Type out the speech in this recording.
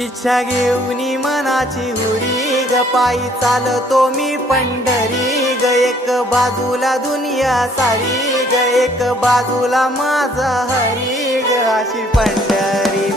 इच्छा घेऊनी मनाची हुरी ग पायी चालतो मी पंढरी ग एक बाजूला दुनिया सारी ग एक बाजूला माझा हरी ग अशी पंढरी